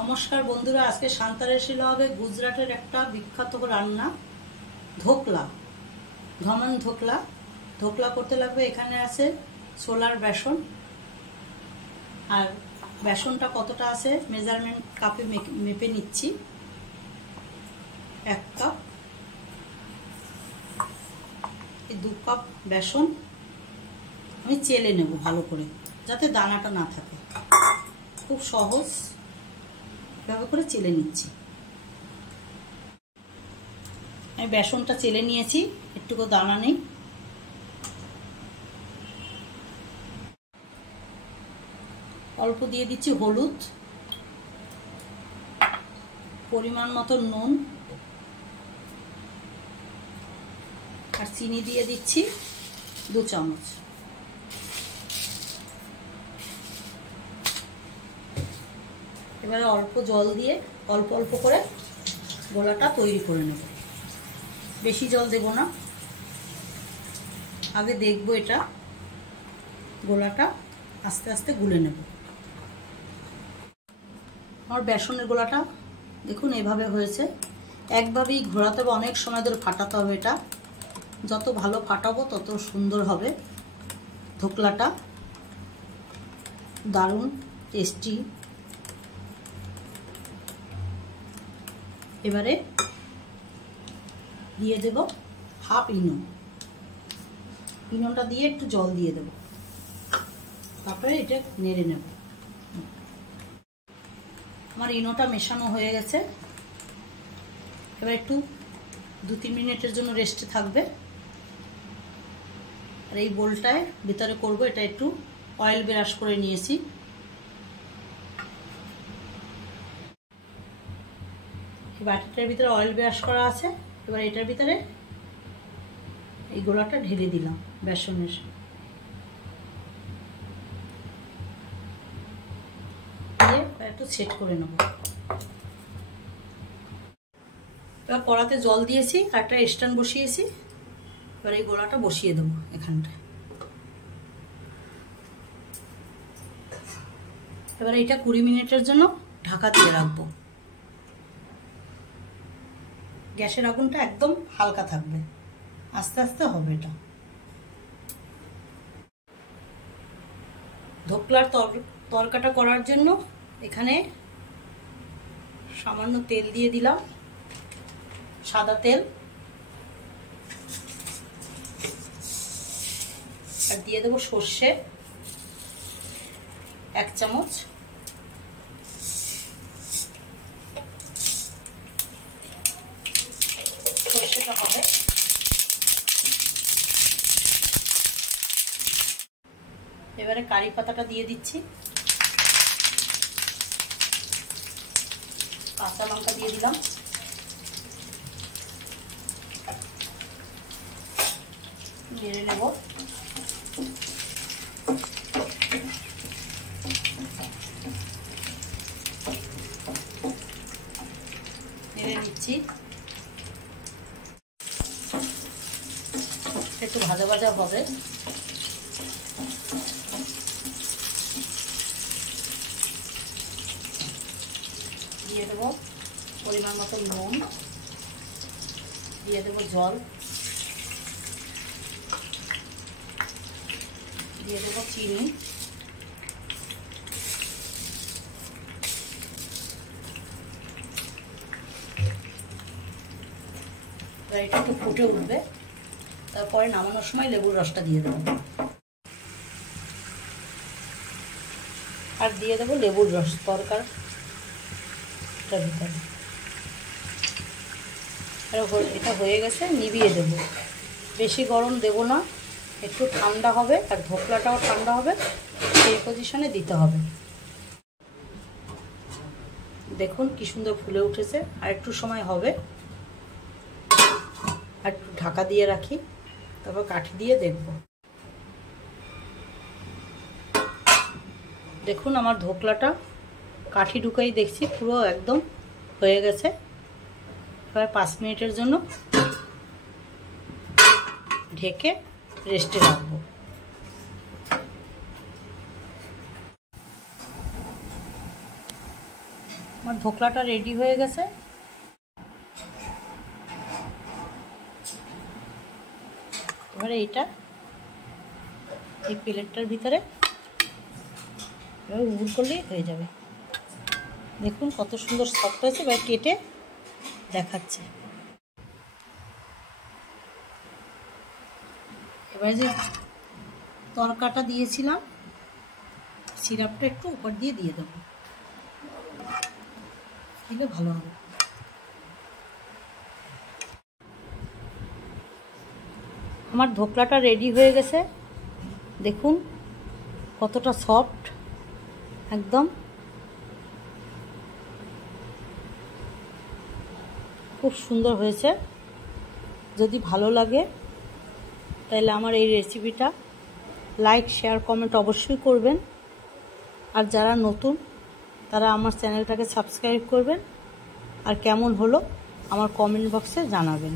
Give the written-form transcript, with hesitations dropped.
নমস্কার বন্ধুরা, আজকে সান্তারাশিলা হবে গুজরাটের একটা বিখ্যাত রান্না ধোকলা, ঘমন ধোকলা। ধোকলা করতে লাগবে, এখানে আছে ছোলার বেসন, আর বেসনটা কতটা আছে মেজারমেন্ট কাপে মেপে নিচ্ছি। 1 কাপ, 2 কাপ বেসন আমি চেলে নেব ভালো করে, যাতে দানাটা না থাকে। খুব সহজ ভাবে করে চেলে নিচ্ছি। আমি বেসনটা চেলে নিয়েছি, একটুকু দানা নেই। অল্প দিয়ে দিচ্ছি হলুদ, পরিমাণ মতো নুন, আর চিনি দিয়ে দিচ্ছি 2 চামচ। এবারে অল্প জল দিয়ে অল্প অল্প করে গোলাটা তৈরি করে নেব। বেশি জল দেব না, আগে দেখবো এটা গোলাটা আস্তে আস্তে গুলে নেব। আমার বেসনের গোলাটা দেখুন এভাবে হয়েছে। একভাবেই ঘোরাতে হবে, অনেক সময় ধরে ফাটাতে হবে। এটা যত ভালো ফাটাবো তত সুন্দর হবে ধোকলাটা, দারুণ টেস্টি। এবারে দিয়ে দেব হাফ ইনোটা দিয়ে একটু জল দিয়ে দেব, তারপরে এটা নেড়ে নেব। আমার ইনোটা মেশানো হয়ে গেছে। এবার একটু 2-3 মিনিটের জন্য রেস্টে থাকবে। আর এই বোলটায় ভিতরে করব, এটা একটু অয়েল ব্রাশ করে নিয়েছি। বাটিটার ভিতরে অয়েল ব্রাশ করা আছে। এবার এটার ভিতরে এই গোলাটা ঢেলে দিলাম বেসনের। একটু সেট করে নেব। এবার কড়াতে জল দিয়েছি, আর একটা স্ট্যান্ড বসিয়েছি। এবার এই গোলাটা বসিয়ে দেবো এখানটায়। এবার এটা 20 মিনিটের জন্য ঢাকা দিয়ে রাখবো। গ্যাসের আগুনটা একদম হালকা থাকবে, আস্তে আস্তে হবে এটা। ধোকলার তরকাটা করার জন্য এখানে সামান্য তেল দিয়ে দিলাম, সাদা তেল। আর দিয়ে দেবো সর্ষে 1 চামচ, সর্ষেটা হবে। এবারে কারি পাতাটা দিয়ে দিচ্ছি, কাঁচা লঙ্কা দিয়ে দিলাম, নেড়ে নেব। নেড়ে নিচ্ছি, একটু ভাজা ভাজা হবে। দিয়ে দেবো পরিমাণ মতো নুন, দিয়ে দেবো জল, দিয়ে দেবো চিনি, এটা একটু ফুটে উঠবে। তারপরে নামানোর সময় লেবুর রসটা দিয়ে দেবো, আর দিয়ে দেবো লেবুর রস তরকার ভিতরে। এটা হয়ে গেছে, নিভিয়ে দেব। বেশি গরম দেব না, একটু ঠান্ডা হবে, আর ধোকলাটাও ঠান্ডা হবে, সেই পজিশনে দিতে হবে। দেখুন কি সুন্দর ফুলে উঠেছে। আর একটু সময় হবে, আর একটু ঢাকা দিয়ে রাখি, তারপর কাঠি দিয়ে দেখব। দেখুন আমার ধোকলাটা কাঠি ঢুকাই দেখছি পুরো একদম হয়ে গেছে। এবার 5 মিনিটের জন্য ঢেকে রেস্টে রাখবো। আমার ধোকলাটা রেডি হয়ে গেছে। এবারে এইটা এই প্লেটটার ভিতরে এভাবে গুড় করলেই হয়ে যাবে। দেখুন কত সুন্দর সফট হয়েছে। এবার কেটে দেখাচ্ছে। এবারে যে তরকাটা দিয়েছিলাম সিরাপটা একটু উপর দিয়ে দেবো, দিলে ভালো হবে। আমার ধোকলাটা রেডি হয়ে গেছে। দেখুন কতটা সফট, একদম খুব সুন্দর হয়েছে। যদি ভালো লাগে তাহলে আমার এই রেসিপিটা লাইক শেয়ার কমেন্ট অবশ্যই করবেন। আর যারা নতুন তারা আমার চ্যানেলটাকে সাবস্ক্রাইব করবেন। আর কেমন হলো আমার কমেন্ট বক্সে জানাবেন।